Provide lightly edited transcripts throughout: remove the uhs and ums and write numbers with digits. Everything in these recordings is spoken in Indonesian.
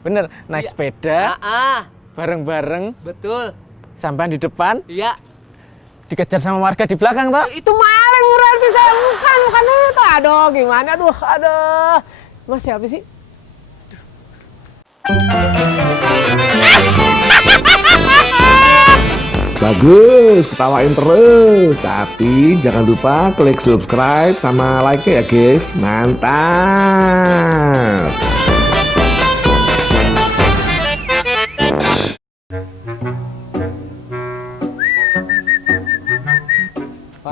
Bener, naik Iya. sepeda, bareng-bareng, Betul. sampai di depan, Iya. dikejar sama warga di belakang, toh? Itu maling berarti saya bukan itu. Aduh, gimana? Aduh. Mas siapa sih? Bagus, ketawain terus. Tapi jangan lupa klik subscribe sama like ya guys. Mantap.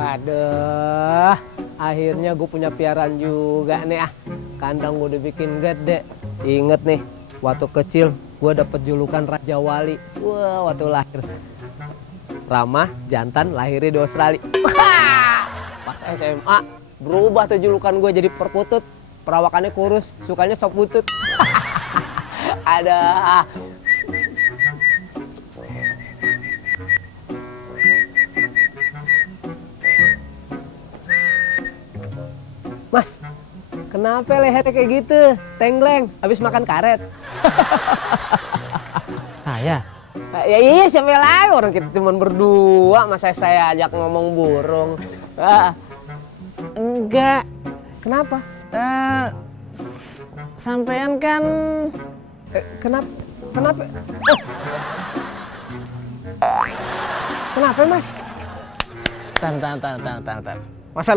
Waduh, akhirnya gue punya piaraan juga nih ah. Kandang gue udah bikin gede. Inget nih, waktu kecil gue dapet julukan Raja Wali. Wah, waktu lahir. Ramah, jantan, lahirnya di Australia. Pas SMA, berubah tuh julukan gue jadi perkutut. Perawakannya kurus, sukanya sop butut. Ada. Mas, kenapa lehernya kayak gitu? Tenggleng, habis makan karet. Saya? Ya iya, siapa lagi? Orang kita cuma berdua, masa saya ajak ngomong burung. Enggak. Kenapa? Sampean kan... Kenapa? Kenapa? Kenapa, Mas? Tar. Masa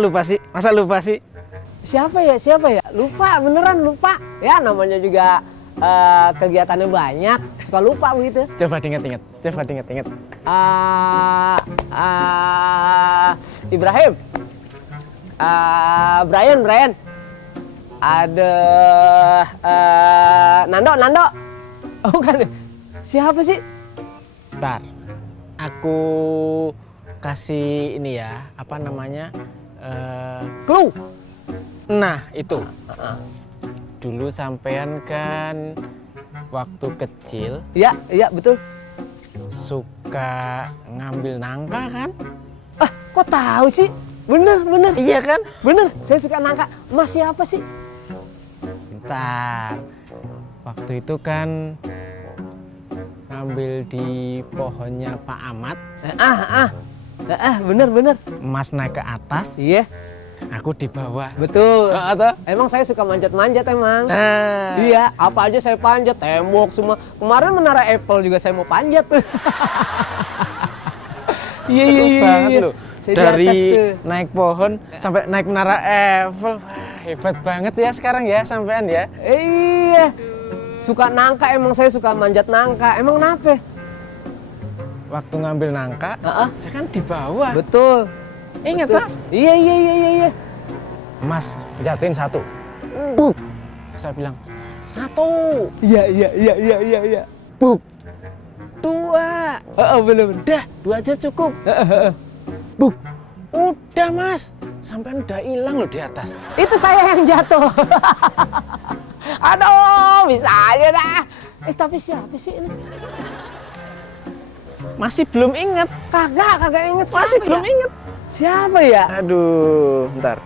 lupa sih? Siapa ya? Lupa, beneran lupa. Ya namanya juga kegiatannya banyak, suka lupa begitu. Coba diinget-inget. Ibrahim. Brian. Ada Nando. Oh, bukan. Siapa sih? Ntar, aku kasih ini ya, apa namanya? Clue. Nah, itu. Dulu sampean kan waktu kecil Iya, betul. suka ngambil nangka kan? Ah, kok tahu sih? Bener. Iya kan? Bener, saya suka nangka. Mas siapa sih? Bentar. Waktu itu kan ngambil di pohonnya Pak Ahmad. Bener. Mas naik ke atas, Iya, aku di bawah. betul. Atau? Emang saya suka manjat-manjat emang. Nah, Iya, apa aja saya panjat, tembok semua. Kemarin menara Apple juga saya mau panjat tuh. seru banget loh. Saya di atas Dari tuh. naik pohon sampai naik menara Eiffel. Wah, hebat banget ya sekarang ya sampean ya. Iya, suka nangka emang saya suka manjat nangka. Emang kenapa? Waktu ngambil nangka, saya kan di bawah. Betul. Ingat Betul. tak? Iya. Mas, jatuhin satu. Buk. Saya bilang, satu. Iya. Buk. Dua. Bener. Udah, dua aja cukup. Buk. Udah mas, sampean udah hilang loh di atas. Itu saya yang jatuh. Aduh, bisa aja dah. Tapi siapa sih ini? Masih belum inget. Kagak inget. Masih Siapa belum ya? inget. Siapa ya? Aduh, bentar.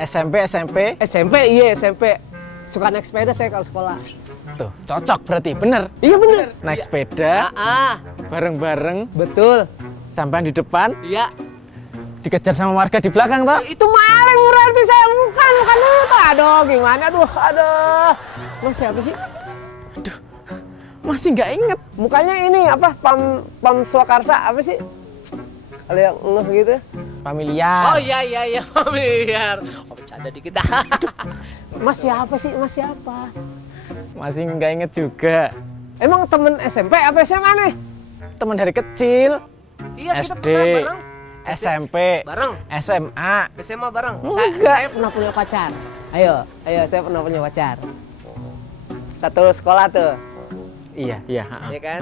SMP. SMP, iya SMP. Suka naik sepeda saya kalau sekolah. Tuh, cocok berarti, bener. Iya bener. Naik sepeda, bareng-bareng, Betul. sampai di depan, Iya. dikejar sama warga di belakang, toh? Itu maling berarti saya bukan itu. Aduh, gimana? Aduh. Mas siapa sih? Masih nggak inget. Mukanya ini apa? Pam Swakarsa apa sih? Kalau yang ngeh gitu. Familiar. Oh iya, familiar. Oh, bercanda dikit dah. Mas siapa sih? Mas siapa? Masih nggak inget juga. Emang temen SMP apa SMA nih? Teman dari kecil, Iya, kita SD, pernah bareng. SMP, Bareng. SMA. SMA bareng. Enggak. Saya pernah punya pacar. Ayo, saya pernah punya pacar. Satu sekolah tuh, Iya. ya kan?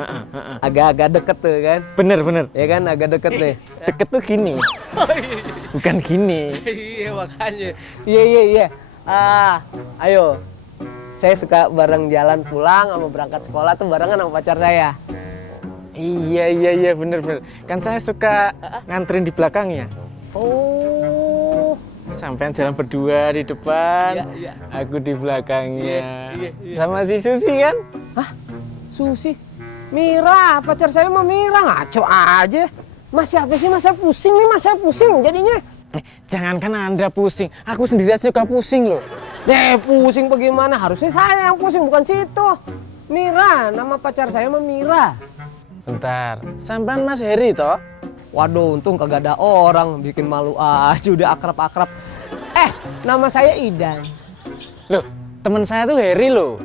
Agak-agak deket tuh kan? Bener. Ya kan, agak deket deh. Deket tuh gini, bukan gini. Iya makanya. Iya. Ayo. Saya suka bareng jalan pulang sama berangkat sekolah tuh barengan sama pacar saya. Iya, bener. Kan saya suka nganterin di belakangnya. Oh. sampean jalan berdua di depan, Iya. aku di belakangnya. Iya. Sama si Susi kan? Hah? Susi? Mira, pacar saya mah Mira, ngaco aja. Mas siapa sih? Mas saya pusing nih, mas saya pusing jadinya. Jangankan Anda pusing, aku sendiri aja juga pusing loh. Pusing bagaimana? Harusnya saya yang pusing, bukan situ. Mira, nama pacar saya mah Mira. Bentar, sampean Mas Heri toh? Waduh, untung kagak ada orang, bikin malu aja udah akrab-akrab. Nama saya Idan. Loh, teman saya tuh Heri loh.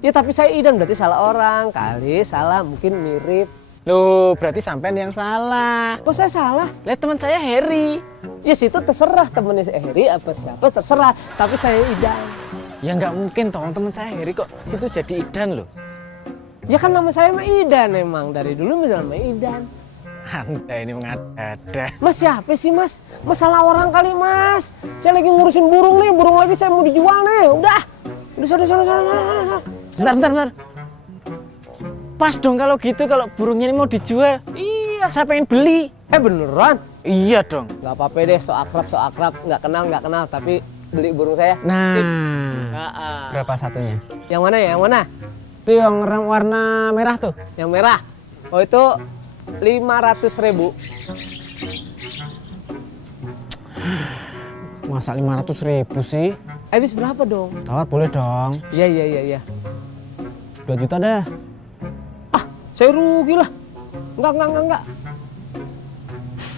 Ya tapi saya Idan, berarti salah orang. Kali salah, mungkin mirip. Loh, berarti sampean yang salah. Kok saya salah? Lihat teman saya Heri. Ya situ terserah, temennya Heri apa siapa terserah. Tapi saya Idan. Ya nggak mungkin toh, teman saya Heri kok situ jadi Idan loh. Ya kan nama saya mah Idan emang. Dari dulu nama Idan. Anda ini mengada-ada. Mas siapa sih mas? Masalah orang kali mas. Saya lagi ngurusin burung nih, burung lagi saya mau dijual nih. Udah sana. Bentar. Pas dong kalau gitu, kalau burungnya ini mau dijual. Iya. Saya pengen beli. Beneran? Iya dong. Nggak apa-apa deh, so akrab. Nggak kenal. Tapi beli burung saya. Nah, Sip. berapa satunya? Yang mana ya? Yang mana? Itu yang warna merah tuh. Yang merah. Oh itu 500.000. Masa 500.000 sih? Habis berapa dong? Tawar boleh dong. Iya. 2 juta dah. Saya rugi lah. Enggak.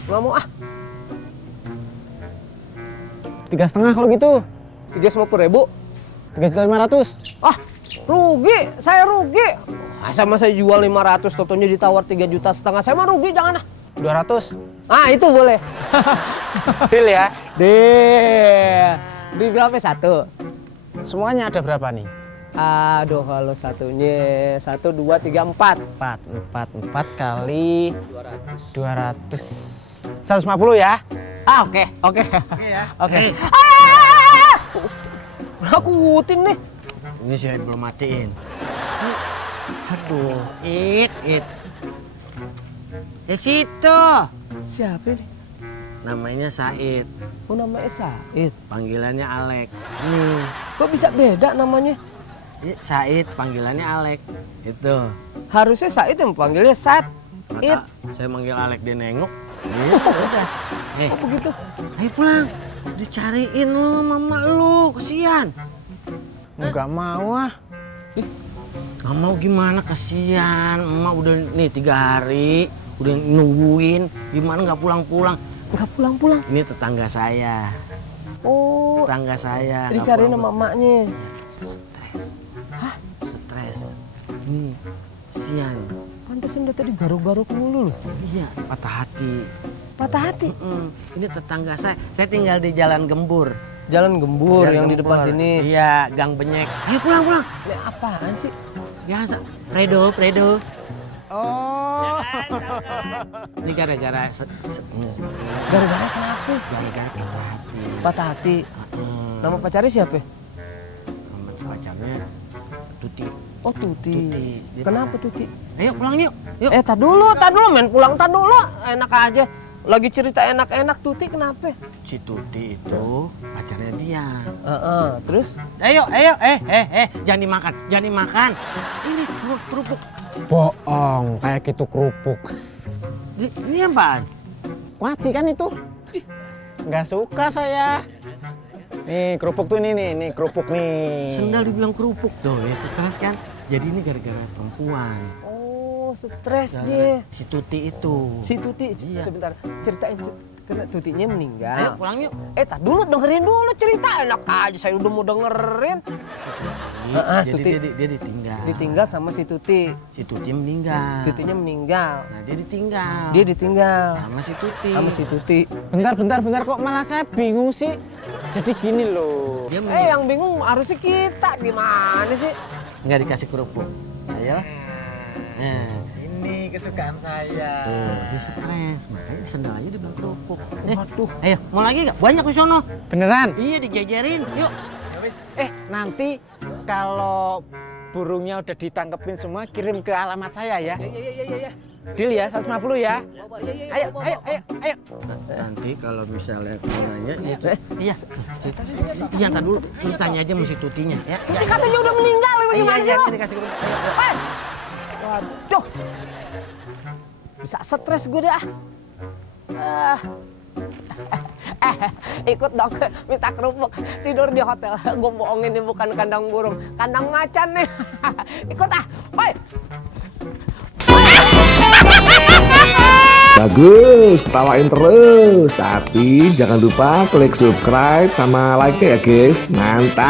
Nggak mau ah. 3,5 kalau gitu. 350.000. 3.500.000. Rugi. Saya rugi. Sama saya jual 500, totonya ditawar 3,5 juta. Saya mah rugi, jangan ah. 200. Itu boleh. Deal ya. Di berapa satu? Semuanya ada berapa nih? Aduh, kalau satunya 1, 2, 3, 4. 4 kali 200. 150 ya. Oke. Oke ya. Oke. Aku ngutin nih. Ini saya belum matiin. Aduh, It. Di situ. Siapa nih? Namanya Said, Oh namanya Said. panggilannya Alek. Nih, Kok bisa beda namanya? ini Said, panggilannya Alek. Itu. Harusnya Said yang panggilnya Sat. It. Maka saya manggil Alek, dia nengok. Udah. Oh begitu. Ayo pulang. Dicariin lu mama lu, kesian. Enggak mau ah. Nggak mau gimana, kesian. Emak udah nih 3 hari, udah nungguin. Gimana nggak pulang-pulang? Nggak pulang-pulang. Ini tetangga saya. Oh, Tetangga saya. nggak dicariin sama pulang-pulang. emaknya. Stres. Nih, kesian. Pantesan dia tadi garuk-garuk mulu loh. Iya, patah hati. Patah hati. Ini tetangga saya. Saya tinggal di Jalan Gembur. Jalan Gembur Jalan yang di depan Gembur. sini. Iya, Gang Benyek. Ayo pulang. Ini apaan sih? Biasa. Fredo. Oh. Ini gara-gara Gara-gara kenapa? gara-gara patah hati. Patah hati. Heeh. Nama pacarnya siapa? Nama pacarnya Tuti. Oh Tuti. Dia Kenapa patah. Tuti? Ayo pulang yuk. Yuk. Tar dulu main pulang dulu. Enak aja. Lagi cerita enak-enak Tuti kenapa? Si Tuti itu pacarnya dia. Terus? Ayo. Jangan dimakan. Ini kerupuk. Bohong, kayak gitu kerupuk. Ini apaan? Kuaci kan itu? Nggak suka saya. Nih kerupuk tuh nih kerupuk nih. Sendal dibilang kerupuk tuh ya, stres kan. Jadi ini gara-gara perempuan. Oh, stres Gara-gara dia. si Tuti itu. Si Tuti, Iya. sebentar. Ceritain, karena Tutinya Ayo meninggal. pulang yuk. Tar dulu dengerin dulu cerita. Enak aja, saya udah mau dengerin. Jadi Tuti. dia ditinggal. Ditinggal sama si Tuti. Si Tuti meninggal. Tutinya meninggal. Nah dia ditinggal. Dia ditinggal sama si Tuti. sama si Tuti. Bentar kok malah saya bingung sih. Jadi gini loh. Dia meninggal. Yang bingung harusnya kita. Gimana sih? Nggak dikasih kerupuk. Ayo. Nah, Ini kesukaan saya. tuh dia stres. Makanya sendal aja dibilang kerupuk. Waduh. Ayo mau lagi nggak? Banyak di sono. Beneran? Iya dijajarin. Yuk. Nanti kalau burungnya udah ditangkepin semua kirim ke alamat saya ya. Iya. Deal ya, 150 ya. Ayo. Nanti kalau misalnya nanya itu, iya, iya ntar dulu, lu tanya aja mesti tutinya, ya. Tuti katanya udah meninggal, bagaimana sih lo? Ini kasih gue. Waduh, bisa stres gue dah. Ikut dong, minta kerupuk, tidur di hotel. Gue bohongin ini bukan kandang burung, kandang macan nih. Ikut ah, woi. Bagus, ketawain terus. Tapi jangan lupa klik subscribe sama like ya guys. Mantap.